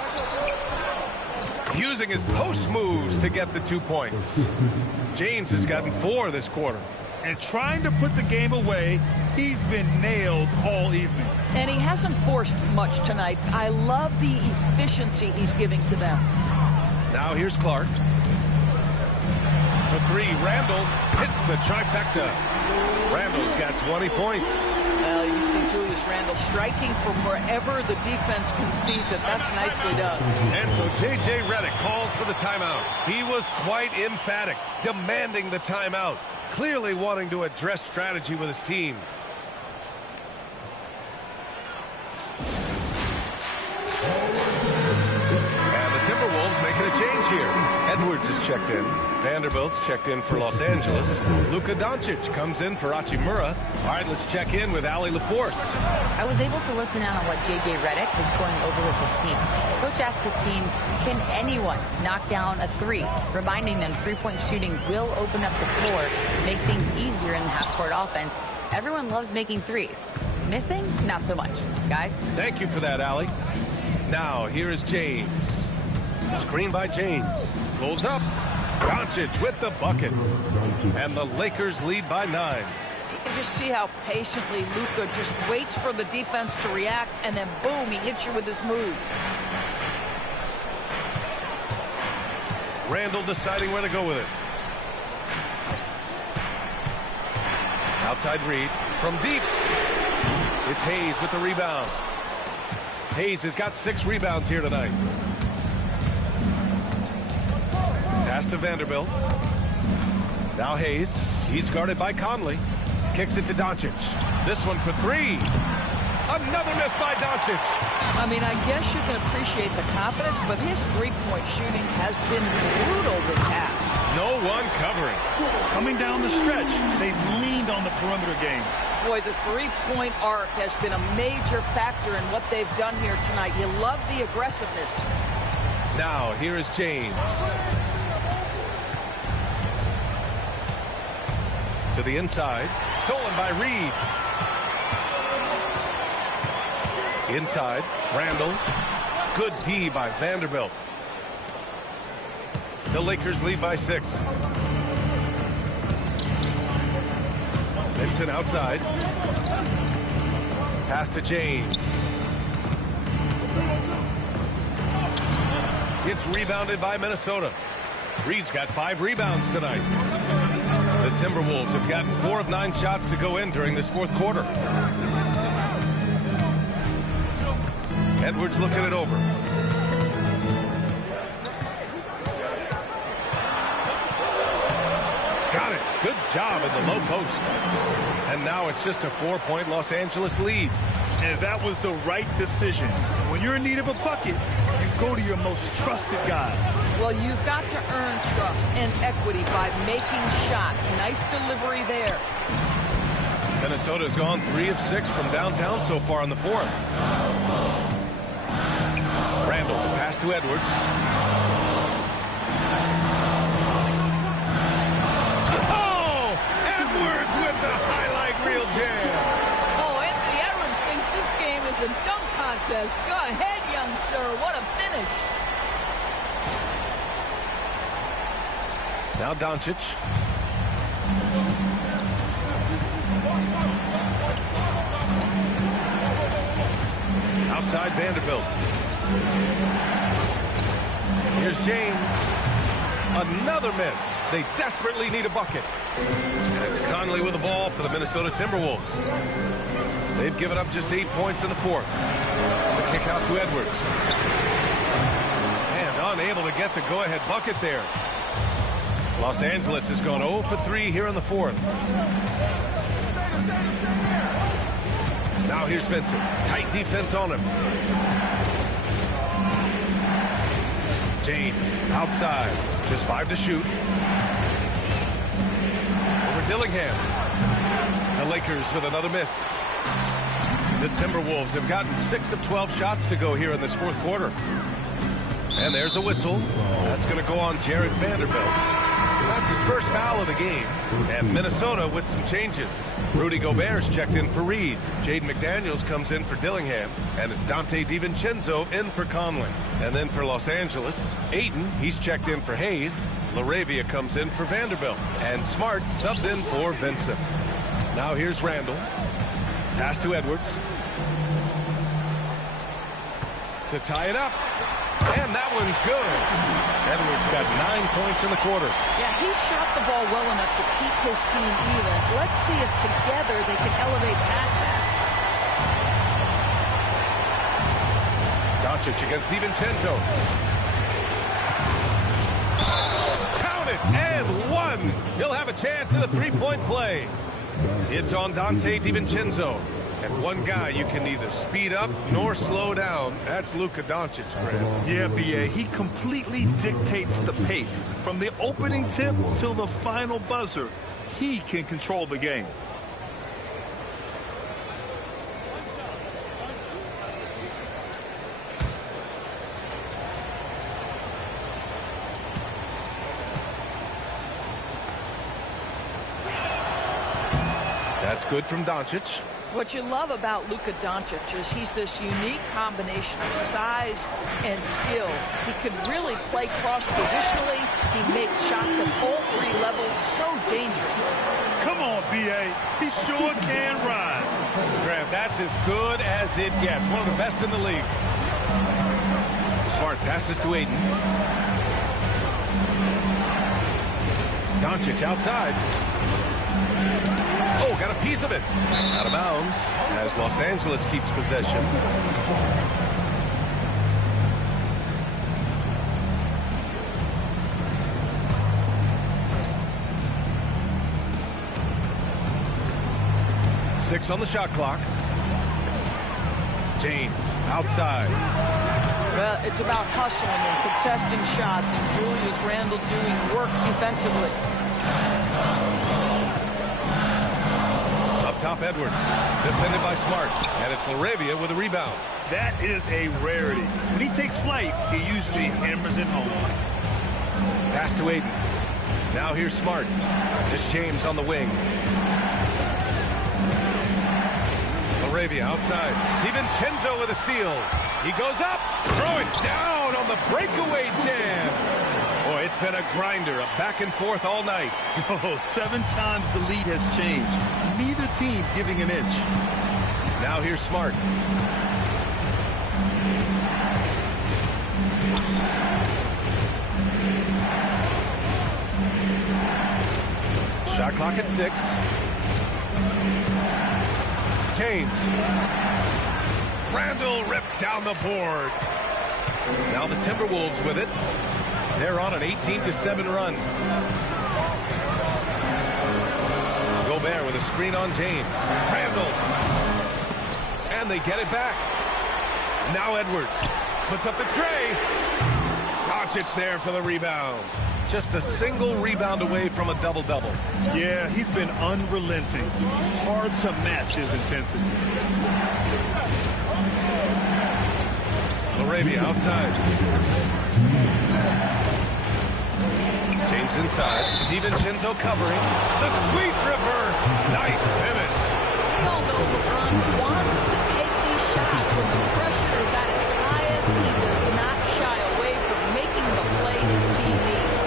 Using his post moves to get the 2 points. James has gotten 4 this quarter. And trying to put the game away, he's been nails all evening. And he hasn't forced much tonight. I love the efficiency he's giving to them. Now here's Clark. For 3, Randall hits the trifecta. Randall's got 20 points. Well, you see Julius Randle striking from wherever the defense concedes it. That's nicely done. And so J.J. Redick calls for the timeout. He was quite emphatic, demanding the timeout, clearly wanting to address strategy with his team. And the Timberwolves making a change here. Edwards is checked in. Vanderbilt's checked in for Los Angeles. Luka Doncic comes in for Hachimura. All right, let's check in with Allie LaForce. I was able to listen in on what J.J. Redick was going over with his team. Coach asked his team, can anyone knock down a 3? Reminding them three-point shooting will open up the floor, make things easier in the half-court offense. Everyone loves making 3s. Missing? Not so much. Guys? Thank you for that, Allie. Now, here is James. Screen by James. Pulls up. Doncic with the bucket. And the Lakers lead by 9. You can just see how patiently Luka just waits for the defense to react, and then boom, he hits you with his move. Randall deciding where to go with it. Outside Reed from deep. It's Hayes with the rebound. Hayes has got 6 rebounds here tonight. Pass to Vanderbilt. Now Hayes. He's guarded by Conley. Kicks it to Doncic. This one for 3. Another miss by Doncic. I mean, I guess you can appreciate the confidence, but his three-point shooting has been brutal this half. No one covering. Coming down the stretch, they've leaned on the perimeter game. Boy, the three-point arc has been a major factor in what they've done here tonight. You love the aggressiveness. Now, here is James. To the inside. Stolen by Reed. Inside. Randall. Good D by Vanderbilt. The Lakers lead by 6. Vincent outside. Pass to James. It's rebounded by Minnesota. Reed's got 5 rebounds tonight. The Timberwolves have gotten 4 of 9 shots to go in during this fourth quarter. Edwards looking it over. Got it. Good job in the low post. And now it's just a 4-point Los Angeles lead. And that was the right decision. When you're in need of a bucket, you go to your most trusted guys. Well, you've got to earn trust and equity by making shots. Nice delivery there. Minnesota's gone 3 of 6 from downtown so far in the fourth. Randall, the pass to Edwards. Oh! Edwards with the highlight reel jam. Oh, Anthony Edwards thinks this game is a dunk contest. Go ahead, young sir. What a finish. Now Doncic. Outside Vanderbilt. Here's James. Another miss. They desperately need a bucket. And it's Conley with the ball for the Minnesota Timberwolves. They've given up just 8 points in the fourth. The kick out to Edwards. And unable to get the go-ahead bucket there. Los Angeles has gone 0 for 3 here in the fourth. Now here's Vincent. Tight defense on him. James outside. Just 5 to shoot. Over Dillingham. The Lakers with another miss. The Timberwolves have gotten 6 of 12 shots to go here in this fourth quarter. And there's a whistle. That's going to go on Jared Vanderbilt. That's his first foul of the game. And Minnesota with some changes. Rudy Gobert's checked in for Reed. Jaden McDaniels comes in for Dillingham. And it's Dante DiVincenzo in for Conley. And then for Los Angeles, Ayton, he's checked in for Hayes. LaRavia comes in for Vanderbilt. And Smart subbed in for Vincent. Now here's Randall. Pass to Edwards. To tie it up. And that one's good. Edwards got 9 points in the quarter. Yeah, he shot the ball well enough to keep his team even. Let's see if together they can elevate past that. Doncic against DiVincenzo. Count it, and 1. He'll have a chance at a 3-point play. It's on Dante DiVincenzo. And one guy you can neither speed up nor slow down. That's Luka Doncic, Graham. Yeah, B.A., he completely dictates the pace. From the opening tip till the final buzzer, he can control the game. That's good from Doncic. What you love about Luka Doncic is he's this unique combination of size and skill. He can really play cross-positionally. He makes shots at all 3 levels. So dangerous. Come on, B.A. He sure can rise. Graham, that's as good as it gets. One of the best in the league. Smart passes to Ayton. Doncic outside. Oh, got a piece of it. Out of bounds as Los Angeles keeps possession. Six on the shot clock. James outside. Well, it's about hustling and contesting shots, and Julius Randle doing work defensively. Up top, Edwards. Defended by Smart. And it's LaRavia with a rebound. That is a rarity. When he takes flight, he usually hammers it home. Pass to Ayton. Now here's Smart. It's James on the wing. LaRavia outside. DiVincenzo with a steal. He goes up. Throw it down on the breakaway jam. Boy, it's been a grinder, a back and forth all night. Oh, 7 times the lead has changed. Neither team giving an inch. Now here's Smart. Shot clock at 6. James. Randall ripped down the board. Now the Timberwolves with it. They're on an 18-7 run. Gobert with a screen on James. Randall. And they get it back. Now Edwards puts up the tray. Doncic there for the rebound. Just a single rebound away from a double-double. Yeah, he's been unrelenting. Hard to match his intensity. LaRavia outside. James inside. DiVincenzo covering. The sweet reverse. Nice finish. We all know LeBron wants to take these shots when the pressure is at its highest. He does not shy away from making the play his team needs.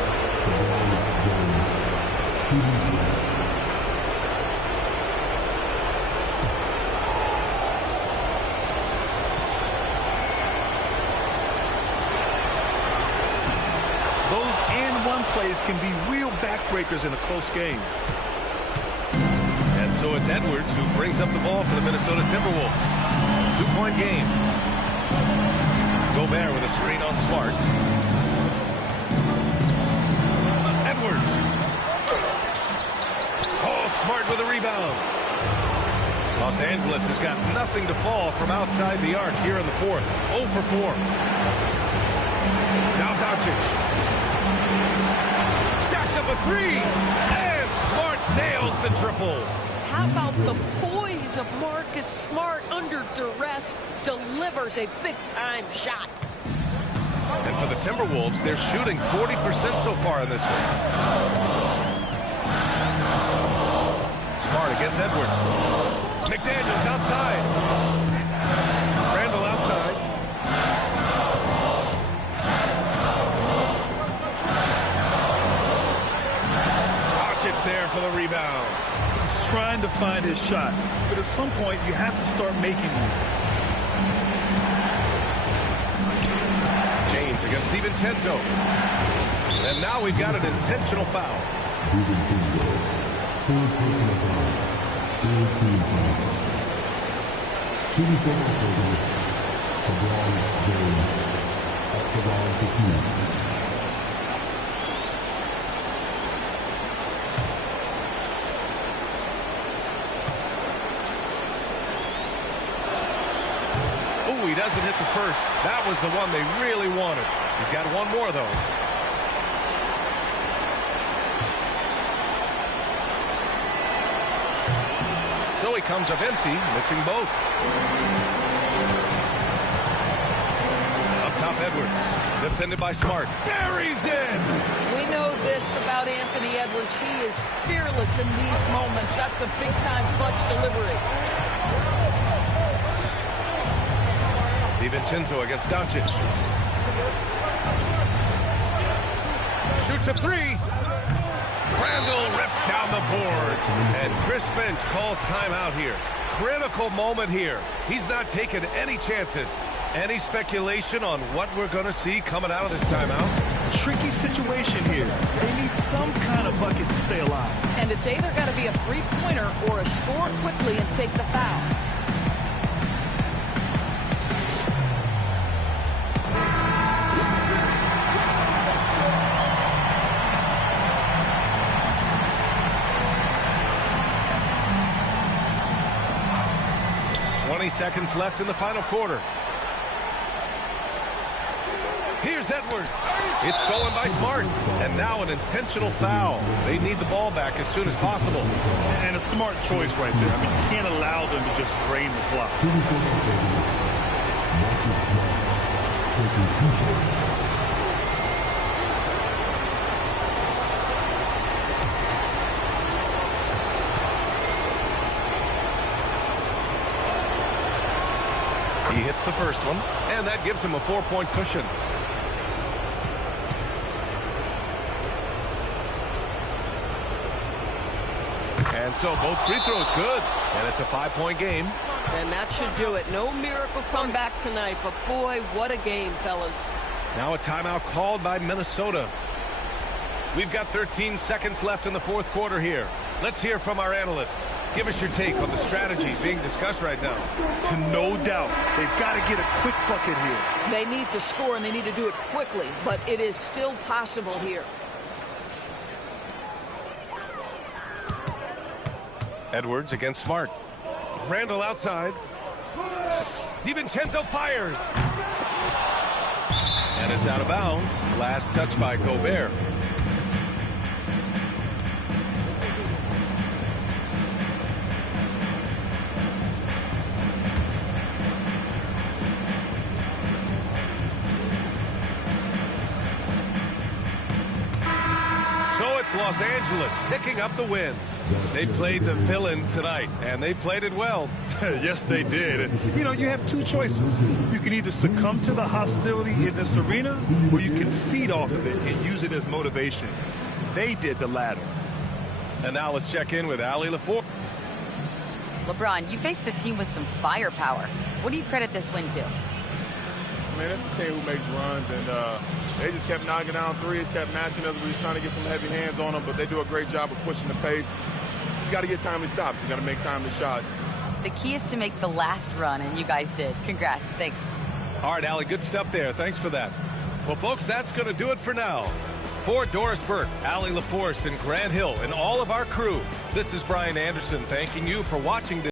Those and-one plays can be real backbreakers in a close game. And so it's Edwards who brings up the ball for the Minnesota Timberwolves. 2-point game. Gobert with a screen on Smart. Edwards. Oh, Smart with a rebound. Los Angeles has got nothing to fall from outside the arc here in the fourth. 0 for 4. Now Doncic. Jacks up a 3. And Smart nails the triple. How about the poise of Marcus Smart under duress? Delivers a big-time shot. And for the Timberwolves, they're shooting 40% so far in this one. Smart against Edwards. McDaniels outside. Randall outside. Doncic there for the rebound. He's trying to find his shot, but at some point you have to start making these. James against DiVincenzo. And now we've got an intentional foul. Oh, he doesn't hit the first. That was the one they really wanted. He's got one more, though. So he comes up empty, missing both. Up top, Edwards. Defended by Smart. Buries it! We know this about Anthony Edwards. He is fearless in these moments. That's a big-time clutch delivery. DiVincenzo against Doncic. Shoots a 3. Randall rips down the board. And Chris Finch calls timeout here. Critical moment here. He's not taking any chances. Any speculation on what we're going to see coming out of this timeout? Tricky situation here. They need some kind of bucket to stay alive. And it's either got to be a three-pointer or a score quickly and take the foul. Seconds left in the final quarter. Here's Edwards. It's stolen by Smart. And now an intentional foul. They need the ball back as soon as possible. And a smart choice right there. I mean, you can't allow them to just drain the clock. He hits the first one, and that gives him a 4-point cushion. And so both free throws good, and it's a 5-point game. And that should do it. No miracle comeback tonight, but boy, what a game, fellas. Now a timeout called by Minnesota. We've got 13 seconds left in the fourth quarter here. Let's hear from our analyst. Give us your take on the strategy being discussed right now. No doubt. They've got to get a quick bucket here. They need to score, and they need to do it quickly, but it is still possible here. Edwards against Smart. Randall outside. DiVincenzo fires. And it's out of bounds. Last touch by Gobert. So it's Los Angeles picking up the win. They played the villain tonight, and they played it well. Yes, they did. And, you know, you have two choices. You can either succumb to the hostility in this arena, or you can feed off of it and use it as motivation. They did the latter. And now let's check in with Allie LaForce. LeBron, you faced a team with some firepower. What do you credit this win to? Man, that's a team who makes runs, and they just kept knocking down threes, kept matching us. We was trying to get some heavy hands on them, but they do a great job of pushing the pace. You got to get timely stops. You got to make timely shots. The key is to make the last run, and you guys did. Congrats. Thanks. All right, Allie, good stuff there. Thanks for that. Well, folks, that's going to do it for now. For Doris Burke, Allie LaForce, and Grant Hill, and all of our crew, this is Brian Anderson thanking you for watching this.